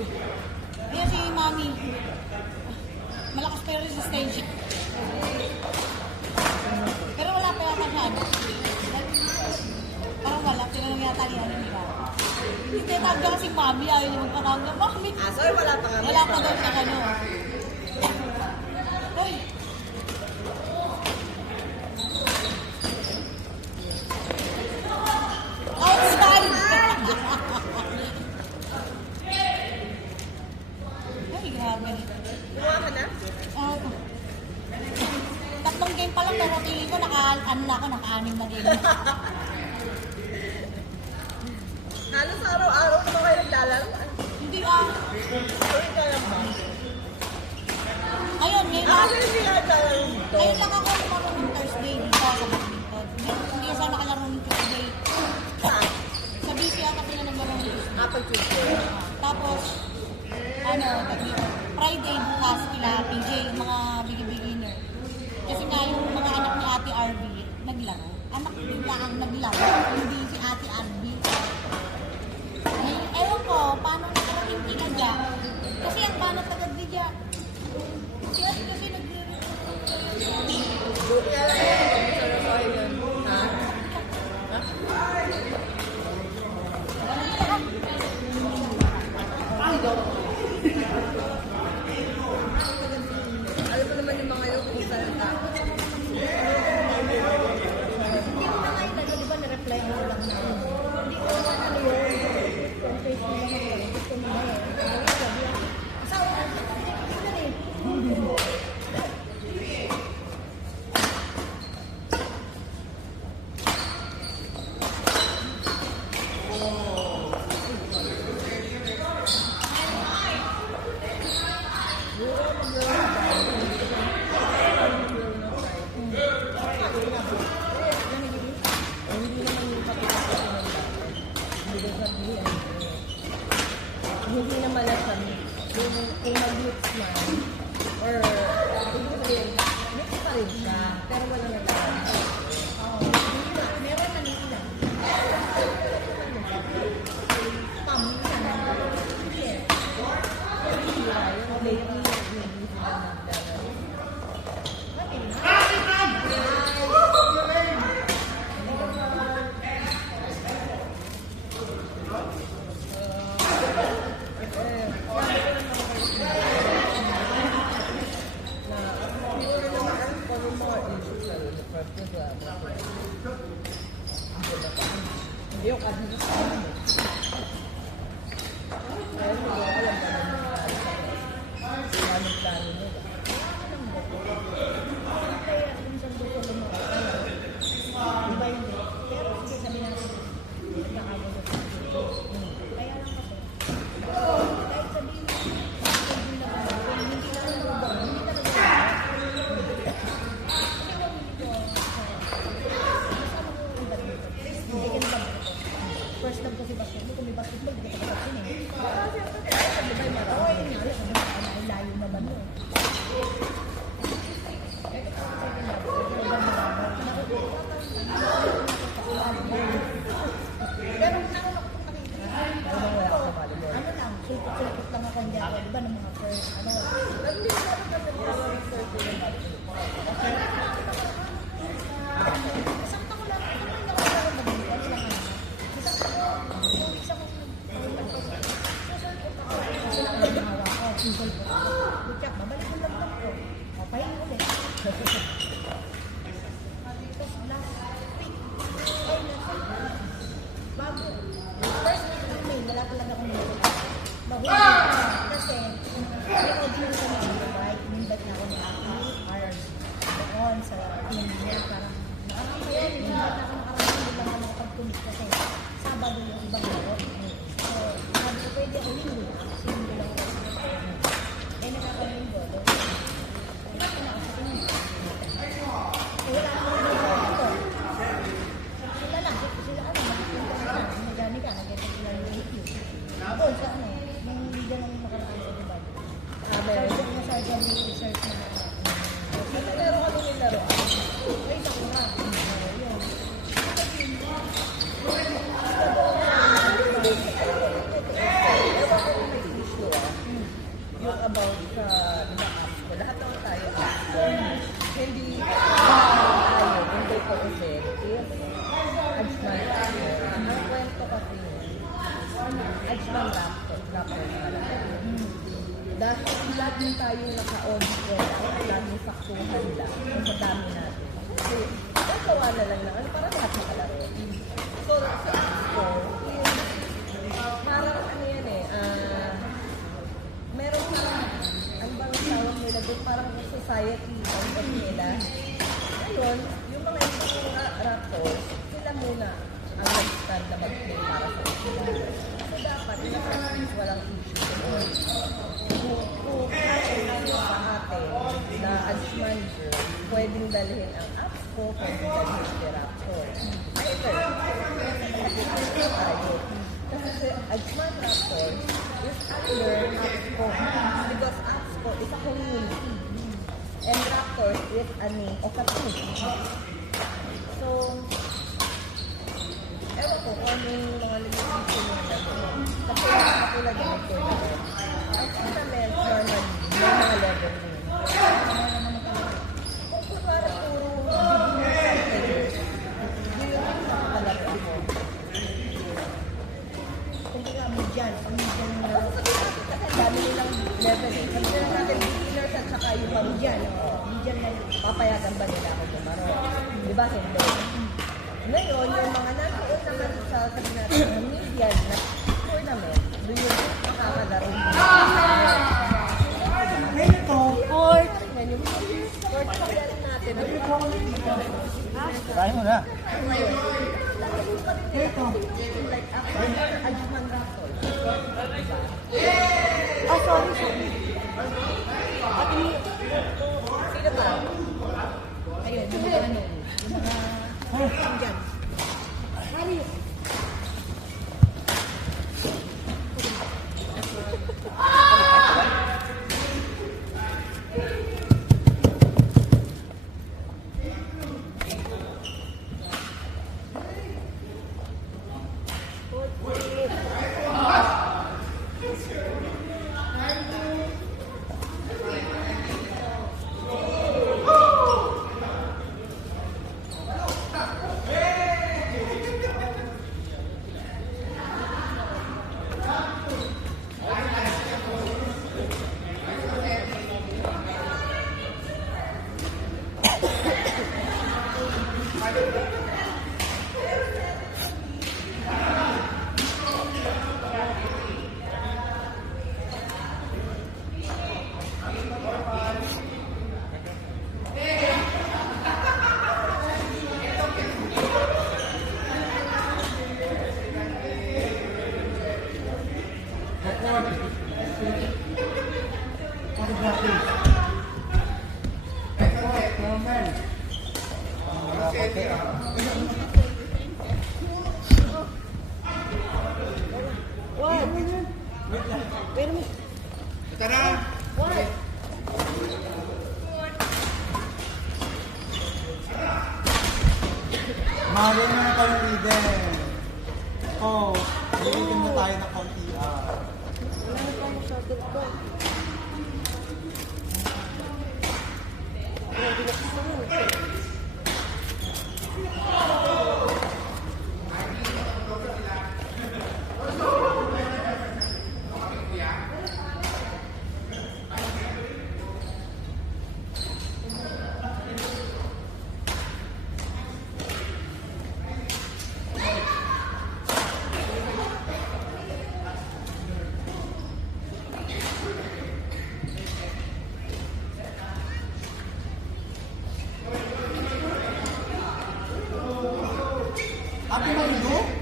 Ayan si Mami. Malakas pa yung resistensya. Pero wala pa yata siya. Parang wala. Tinanong yata niya. Hindi tinatawag si Mami. Ayaw niya magpatawag. Mami. Sorry, wala pa nga. Wala pa daw siya ano. Ay. Outside! Ay, grabe. Kuha ka na? Tatlong game pa lang pero feeling ko naka-anim na game. Halos araw-araw naman kayo naglalaro. Hindi Sorry ka lang ba? Ngayon Hindi ka naglalaro dito. Ngayon lang ako marunong ng Thursday dito sa badminton. Hindi ka sana nakalaro ng Tuesday. Saan? Sa BC ata sila naglaro ng Tuesday. Apple Tuesday. Tapos, Friday bukas kila PJ, yung mga beginner. Kasi nga yung mga anak ni Ate RB, naglaro. Anak nila ang naglaro, hindi si Ate RB. Ewan ko, paano nakarating kila Jack? Kasi ang banat agad ni Jack. Si Ate kasi Buti na lang yun. Masarap ako yun. Ha? Alam mo naman yung mga yun kung saan ang tao. Hindi ko na ngayon, di ba, na-reply mo lang na. Hindi ko na ano yun. Kung Facebook na naman, gusto mo na yun. Asawa ka, hindi na rin. Hindi naman nasan kung mag-mix man or hindi rin, mix pa rin ka, pero wala na lang. Meron na nila. Paminsan. Yes. Yung lady, hindi sila nagdala. Yung kasi na sa amin. Ayun, hindi ko alam na anong plano nila. Kaya kung saan gusto lumakas. Iba yun eh. Pero sige sabi natin, nagkakagulo sa future. Kaya lang kasi, kahit sabihin mo, hindi na ba, hindi na lang ba, hindi na lang ba. Kasi wag dito, kasama ko yung badminton. Hindi ka na ba? First time ko si basketball, kung may basketball, hindi ka pa kasi eh. Sabi ba yung mara? Oo, yun nga. Sabi ba, layo na ba no? Pero nakakapag ano lang, sulpot-sulpot lang ako dyan. Di ba ng mga first, ano? Hindi ko alam na Isang taon lang, ano yung nakakalaman ba dito? Isang taon, yung isa ko kasi lang ang hawa ko, sulpot ako. Butyak, babalik ko lang lang ko. Papahin ulit. Tapos last week, bago, first week ng May, wala talaga akong nito. Bago kasi, hindi ako Ajman Raptor na lang. Dahil lagi tayong naka-on-air at laging saktuhan lang kung sa dami natin. Kasi, nagawa na lang na, para lahat makalaro. So, sa ako, parang ano yan meron parang, ano bang tawag nila doon, parang society concept nila. Ngayon, yung mga ibang Raptors, sila muna ang nag-stand na mag-play para sa sila. So, dapat, naka-practice walang issue. Kung tayo sa atin na as manager, pwedeng dalhin ang apps ko, pwedeng dalhin si Raptor. Either, tayo. Kasi Ajman Raptor is under apps ko. Because apps ko is a community. And Raptor is a name of a team. So, ewan ko kung ano yung mga limitation nila. Kasi katulad ng tournament. Ang tournament, normally, may mga level din. Kung kunwari puro beginner players, hindi yung makakalaga mo. Hindi nga, median. Ang median na Kasi sabi natin, kasi dami nilang level eh. Sabi natin beginners at saka yung median. Median na yun. papayagan ba nila ako tumaro? Di ba? Hindi. Ngayon, yung mga nandoon naman sa sabi natin, median na tournament, doon yung makakalaro nila. Fourth, yung fourth level natin. Kain mo na. Ngayon, lalo pa rin nila kasi yung like after Ajman Raptor. Diba? Sorry. At hindi, sino ba? Ayun, yung mga ano. Yung mga median. What? Wait a minute. What? Mahalo na na tayo Eden. Oh, bigyan na tayo ng konti. Wala na pa mo shuttle ko. Wala binaksan mo. Happy Mando?